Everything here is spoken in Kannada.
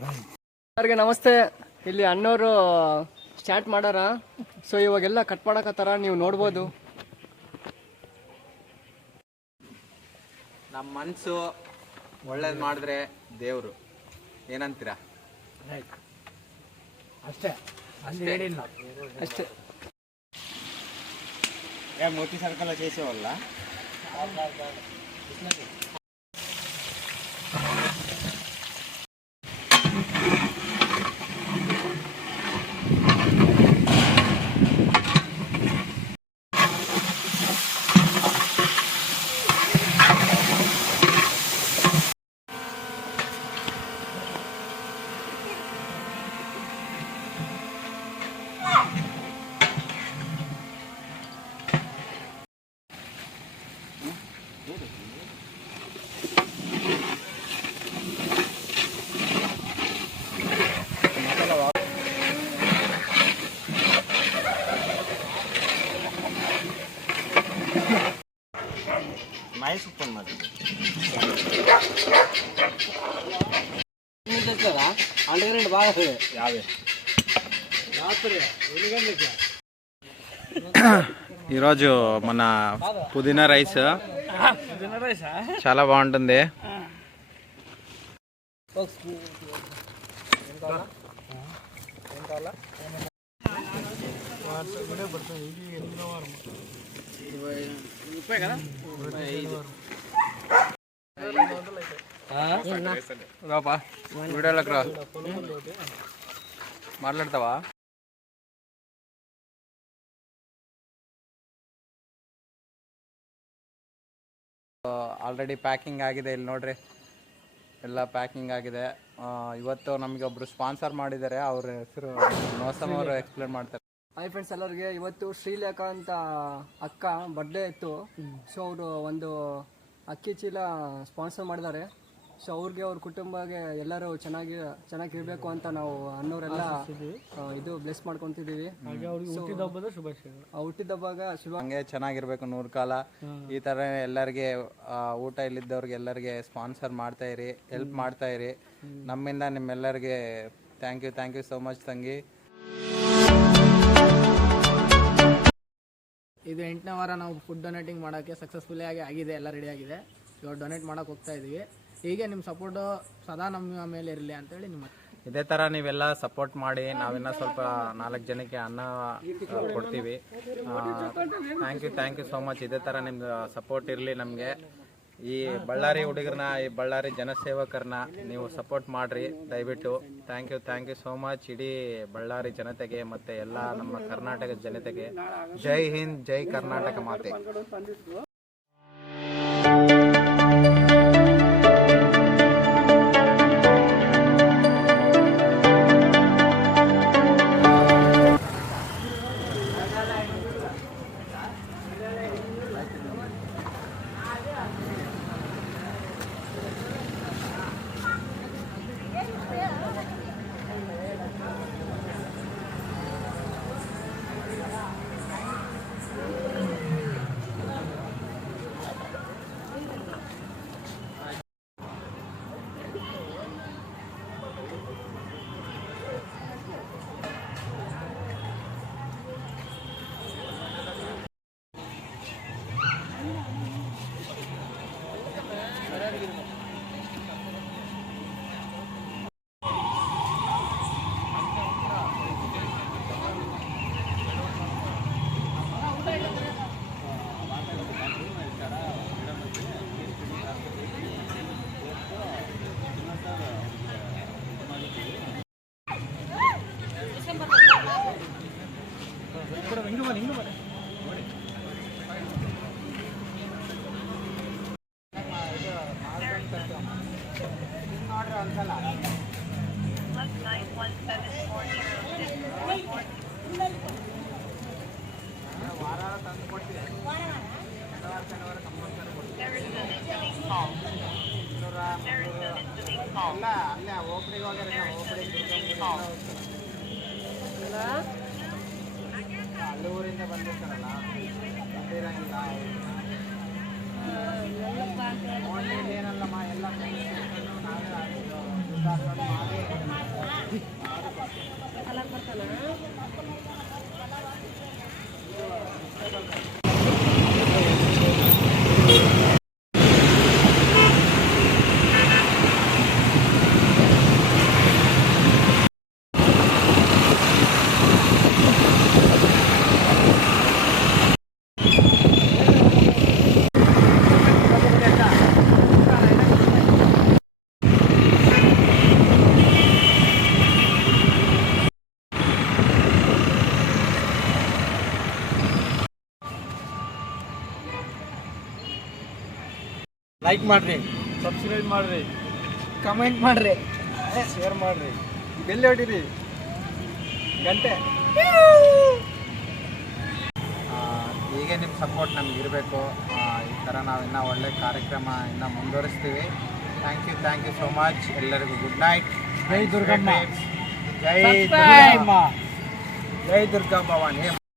ಎಲ್ಲರಿಗೆ ನಮಸ್ತೆ. ಇಲ್ಲಿ ಅಣ್ಣವರು ಸ್ಟಾರ್ಟ್ ಮಾಡಾರ. ಸೊ ಇವಾಗೆಲ್ಲ ಕಟ್ ಮಾಡಕತ್ತಾರ, ನೀವು ನೋಡ್ಬೋದು. ನಮ್ಮ ಮನಸ್ಸು ಒಳ್ಳೇದು ಮಾಡಿದ್ರೆ ದೇವರು ಏನಂತೀರಾ? ಅಷ್ಟೇ, ಅಷ್ಟೇ. మోతీ సర్కల్ చేసేవాళ్ళ mais ఉప్పన్ మరి అంటే బాగా యావే ఈరోజు మన పుదీనా రైస్ చాలా బాగుంటుంది. రాపా వీడియోలోకి రా, మాట్లాడతావా? ಆಲ್ರೆಡಿ ಪ್ಯಾಕಿಂಗ್ ಆಗಿದೆ, ಇಲ್ಲಿ ನೋಡ್ರಿ ಎಲ್ಲ ಪ್ಯಾಕಿಂಗ್ ಆಗಿದೆ. ಇವತ್ತು ನಮಗೆ ಒಬ್ರು ಸ್ಪಾನ್ಸರ್ ಮಾಡಿದ್ದಾರೆ, ಅವ್ರ ಹೆಸರು ಮೋಸಮ್ ಅವರು ಎಕ್ಸ್ಪ್ಲೇನ್ ಮಾಡ್ತಾರೆ. ಹಾಯ್ ಫ್ರೆಂಡ್ಸ್, ಎಲ್ಲರಿಗೆ ಇವತ್ತು ಶ್ರೀಲೇಖಾ ಅಂತ ಅಕ್ಕ ಬರ್ಡೇ ಇತ್ತು. ಸೊ ಅವರು ಒಂದು ಅಕ್ಕಿ ಚೀಲ ಸ್ಪಾನ್ಸರ್ ಮಾಡಿದ್ದಾರೆ. ಸೊ ಅವ್ರಿಗೆ ಅವ್ರ ಕುಟುಂಬಕ್ಕೆ ಎಲ್ಲರೂ ಚೆನ್ನಾಗಿರ್ಬೇಕು ಅಂತ ನಾವು ಅನ್ನೋರೆಲ್ಲ ಇದು ಬ್ಲೆಸ್ ಮಾಡ್ಕೊತಿದ್ದೀವಿ. ಹುಟ್ಟಿದಬ್ಬಾಗ ಶುಭ. ಹಂಗೆ ಚೆನ್ನಾಗಿರ್ಬೇಕು 100 ಕಾಲ. ಈ ಥರ ಎಲ್ಲರಿಗೆ ಊಟ ಇಲ್ಲಿದ್ದವ್ರಿಗೆ ಎಲ್ಲರಿಗೆ ಸ್ಪಾನ್ಸರ್ ಮಾಡ್ತಾ ಇರಿ, ಹೆಲ್ಪ್ ಮಾಡ್ತಾ ಇರಿ. ನಮ್ಮಿಂದ ನಿಮ್ಮೆಲ್ಲರಿಗೆ ಥ್ಯಾಂಕ್ ಯು ಸೋ ಮಚ್ ತಂಗಿ. ಇದು 8ನೇ ವಾರ ನಾವು ಫುಡ್ ಡೊನೇಟಿಂಗ್ ಮಾಡೋಕ್ಕೆ ಸಕ್ಸಸ್ಫುಲಿ ಆಗಿದೆ, ಎಲ್ಲ ರೆಡಿ ಆಗಿದೆ. ಇವಾಗ ಡೊನೇಟ್ ಮಾಡೋಕೆ ಹೋಗ್ತಾ ಇದ್ದೀವಿ. ಹೀಗೆ ನಿಮ್ಮ ಸಪೋರ್ಟು ಸದಾ ನಮ್ಮ ಮೇಲೆ ಇರಲಿ ಅಂತೇಳಿ ನಿಮ್ಮ ಇದೇ ಥರ ನೀವೆಲ್ಲ ಸಪೋರ್ಟ್ ಮಾಡಿ, ನಾವಿನ್ನ ಸ್ವಲ್ಪ 4 ಜನಕ್ಕೆ ಅನ್ನ ಕೊಡ್ತೀವಿ. Thank you so much. ಇದೇ ಥರ ನಿಮ್ದು ಸಪೋರ್ಟ್ ಇರಲಿ ನಮಗೆ. ಈ ಬಳ್ಳಾರಿ ಹುಡುಗರನ್ನ, ಈ ಬಳ್ಳಾರಿ ಜನಸೇವಕರನ್ನ ನೀವು ಸಪೋರ್ಟ್ ಮಾಡಿರಿ ದಯವಿಟ್ಟು. Thank you so much. ಇಡೀ ಬಳ್ಳಾರಿ ಜನತೆಗೆ ಮತ್ತು ಎಲ್ಲ ನಮ್ಮ ಕರ್ನಾಟಕದ ಜನತೆಗೆ ಜೈ ಹಿಂದ್, ಜೈ ಕರ್ನಾಟಕ ಮಾತೆ. ಊರಿಂದ ಬಂದಿರ್ತಾರಲ್ಲ ಏನಲ್ಲಮ್ಮ ಎಲ್ಲ ನಾವೇ ಲೈಕ್ ಮಾಡಿರಿ, ಸಬ್ಸ್ಕ್ರೈಬ್ ಮಾಡಿರಿ, ಕಮೆಂಟ್ ಮಾಡಿರಿ, ಶೇರ್ ಮಾಡಿರಿ, ಬೆಲ್ ಹೊಡೀರಿ, ಗಂಟೆ. ಹೀಗೆ ನಿಮ್ಮ ಸಪೋರ್ಟ್ ನಮ್ಗೆ ಇರಬೇಕು. ಈ ಥರ ನಾವು ಇನ್ನೂ ಒಳ್ಳೆ ಕಾರ್ಯಕ್ರಮ ಇನ್ನೂ ಮುಂದುವರಿಸ್ತೀವಿ. Thank you so much. ಎಲ್ಲರಿಗೂ ಗುಡ್ ನೈಟ್. ಜೈ ದುರ್ಗಮ್ಮ, ಜೈ ಜೈ ಜೈ ದುರ್ಗಾ ಭವಾನಿ.